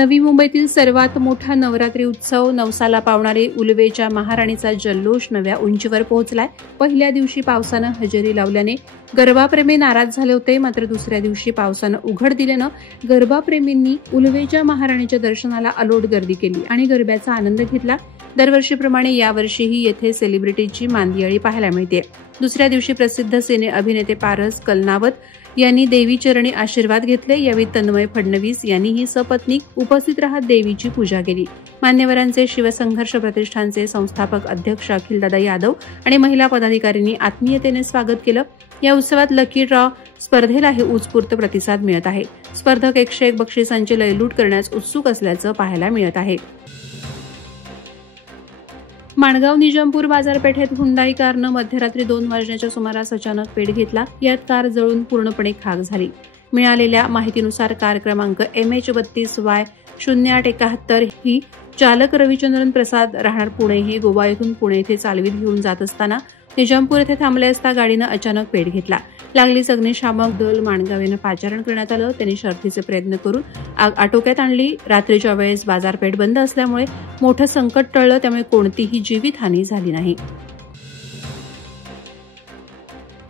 नवी मुंबईतील सर्वात मोठा नवरात्री उत्सव नवसाला पावणारे उलवेच्या महाराणीचा जल्लोष नव्या उंचीवर पोहोचलाय। पहिल्या दिवशी पावसानं हजेरी लावल्याने गरबाप्रेमी नाराज झाले होते, मात्र दुसऱ्या दिवशी पावसानं उघड दिल्यानं गरबाप्रेमींनी उलवेच्या महाराणीच्या दर्शनाला अलोट गर्दी केली आणि गरब्याचा आनंद घेतला। दरवर्षीप्रमाणे यावर्षीही येथे सेलिब्रिटीची मांदियाळी पाहायला मिळते। दुसऱ्या दिवशी प्रसिद्ध सिने अभिनेते पारस कलनावत यांनी देवी चरणी आशीर्वाद घेतले। यावेळी तन्मय फडणवीस यांनीही सपत्नीक उपस्थित राहत देवीची पूजा केली। मान्यवरांचे शिवसंघर्ष प्रतिष्ठानचे संस्थापक अध्यक्ष अखिलदादा यादव आणि महिला पदाधिकाऱ्यांनी आत्मीयतेने स्वागत केलं। या उत्सवात लकी ड्रॉ स्पर्धेलाही उत्स्फूर्त प्रतिसाद मिळत आहे। स्पर्धक 101 बक्षिसांची लयलूट करण्यास उत्सुक असल्याचं पाहायला मिळत आहे। माणगाव निजामपूर बाजारपेठेत हुंडाई कारनं मध्यरात्री 2 वाजण्याच्या सुमारास अचानक पेट घेतला। यात कार जळून पूर्णपणे खाक झाली। मिळालेल्या माहितीनुसार कार क्रमांक MH32Y0871 ही चालक रविचंद्रन प्रसाद राहणार पुणे हे गोवा येथून पुणे येथे चालवीत घेऊन जात असताना निजामपूर येथे थांबले असता गाडीनं अचानक पेट घेतला। लागलीच अग्निशामक दल माणगाव येथे पाचारण करण्यात आलं। त्यांनी शर्थीचे प्रयत्न करून आग आटोक्यात आणली। रात्रीच्या वेळेस बाजारपेठ बंद असल्यामुळे मोठं संकट टळलं, त्यामुळे कोणतीही जीवितहानी झाली नाही।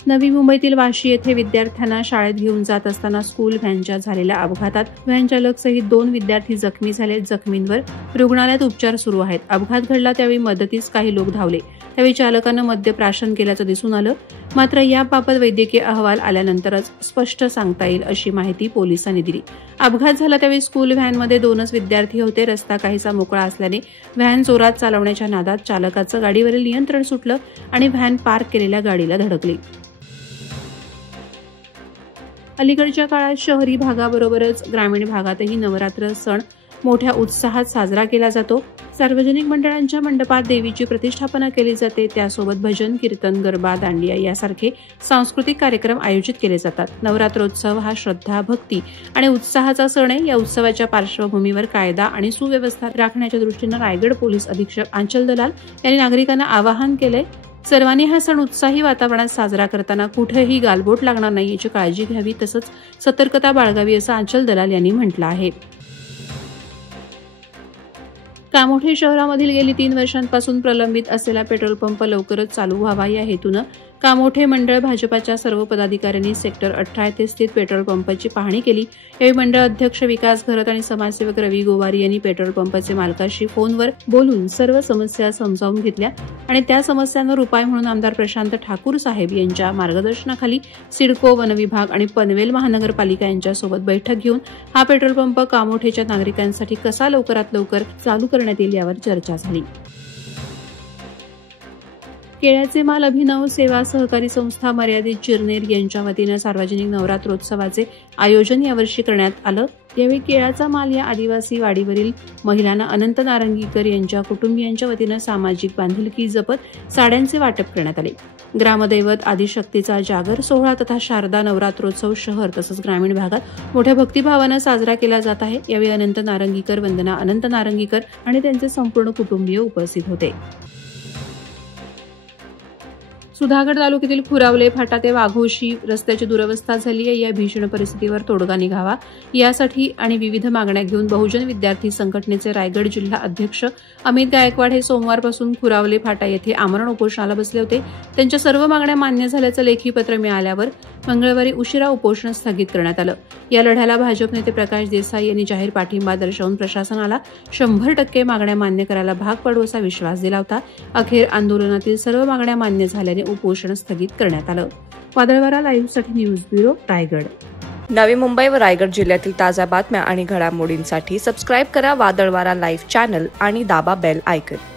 नवी मुंबईतील वाशी येथे विद्यार्थ्यांना शाळेत घेऊन जात असताना स्कूल व्हॅनच्या झालेल्या अपघातात व्हॅन चालकसहित 2 विद्यार्थी जखमी झाले। जखमींवर रुग्णालयात उपचार सुरू आहेत। अपघात घडला त्यावेळी मदतीस काही लोक धावले, त्यावेळी चालकानं मद्यप्राशन केल्याचं दिसून आलं, मात्र याबाबत वैद्यकीय अहवाल आल्यानंतरच स्पष्ट सांगता येईल अशी माहिती पोलिसांनी दिली। अपघात झाला त्यावेळी स्कूल व्हॅनमध्ये 2च विद्यार्थी होते। रस्ता काहीसा मोकळा असल्याने व्हॅन जोरात चालवण्याच्या नादात चालकाचं गाडीवरील नियंत्रण सुटलं आणि व्हॅन पार्क केलेल्या गाडीला धडकली। अलीकडच्या काळात शहरी भागाबरोबरच ग्रामीण भागातही नवरात्र सण मोठ्या उत्साहात साजरा केला जातो। सार्वजनिक मंडळांच्या मंडपात देवीची प्रतिष्ठापना केली जाते। त्यासोबत भजन, कीर्तन, गरबा, दांडिया यासारखे सांस्कृतिक कार्यक्रम आयोजित केले जातात। नवरात्रोत्सव हा श्रद्धा, भक्ती आणि उत्साहाचा सण आहे। या उत्सवाच्या पार्श्वभूमीवर कायदा आणि सुव्यवस्था राखण्याच्या दृष्टीनं रायगड पोलीस अधीक्षक आंचल दलाल यांनी नागरिकांना आवाहन केलंय। सर्वांनी हा सण उत्साही वातावरणात साजरा करताना कुठेही गालबोट लागणार नाही याची काळजी घ्यावी, तसंच सतर्कता बाळगावी असं आंचल दलाल यांनी म्हटलं आहे। कामोठे शहरामधील गेली 3 वर्षांपासून प्रलंबित असलेला पेट्रोल पंप लवकरच चालू व्हावा या हेतूनं कामोठे मंडळ भाजपाच्या सर्व पदाधिकाऱ्यांनी सेक्टर 18 येथे स्थित पेट्रोल पंपाची पाहणी केली। यावेळी मंडळ अध्यक्ष विकास घरत आणि समाजसेवक रवी गोवारी यांनी पेट्रोल पंपाचे मालकाशी फोनवर बोलून सर्व समस्या समजावून घेतल्या आणि त्या समस्यांवर उपाय म्हणून आमदार प्रशांत ठाकूर साहेब यांच्या मार्गदर्शनाखाली सिडको, वनविभाग आणि पनवेल महानगरपालिका यांच्यासोबत बैठक घेऊन हा पेट्रोल पंप कामोठेच्या नागरिकांसाठी कसा लवकरात लवकर चालू करण्यात येईल यावर चर्चा झाली। केळ्याचे माल अभिनव सेवा सहकारी संस्था मर्यादित चिरनेर यांच्या वतीनं सार्वजनिक नवरात्रोत्सवाचे आयोजन यावर्षी करण्यात आलं। यावेळी केळाचा माल या आदिवासी वाडीवरील महिलांना अनंत नारंगीकर यांच्या कुटुंबियांच्या वतीनं सामाजिक बांधिलकी जपत साड्यांचे वाटप करण्यात आले। ग्रामदैवत आदिशक्तीचा जागर सोहळा तथा शारदा नवरात्रोत्सव शहर तसंच ग्रामीण भागात मोठ्या भक्तिभावानं साजरा केला जात आहे। यावेळी अनंत नारंगीकर, वंदना अनंत नारंगीकर आणि त्यांचे संपूर्ण कुटुंबीय उपस्थित होते। सुधागड तालुक्यातील खुरावले फाटा ते वाघोशी रस्त्याची दुरवस्था झाली आहे। या भीषण परिस्थितीवर तोडगा निघावा यासाठी आणि विविध मागण्या घेऊन बहुजन विद्यार्थी संघटनेचे रायगड जिल्हा अध्यक्ष अमित गायकवाड हे सोमवारपासून खुरावले फाटा येथे आमरण उपोषणाला बसले होते। त्यांच्या सर्व मागण्या मान्य झाल्याचं लेखी पत्र मिळाल्यावर मंगळवारी उशिरा उपोषण स्थगित करण्यात आलं। या लढ्याला भाजप नेते प्रकाश देसाई यांनी जाहीर पाठिंबा दर्शवून प्रशासनाला 100% मागण्या मान्य करायला भाग पाडू असा विश्वास दिला होता। अखेर आंदोलनातील सर्व मागण्या मान्य झाल्याने उपोषण स्थगित करण्यात आलं। वादळवारा लाईव्हसाठी न्यूज ब्युरो, रायगड। नवी मुंबई व रायगड जिल्ह्यातील ताज्या बातम्या आणि घडामोडींसाठी सबस्क्राईब करा वादळवारा लाईव्ह चॅनल आणि दाबा बेल आयकॉन।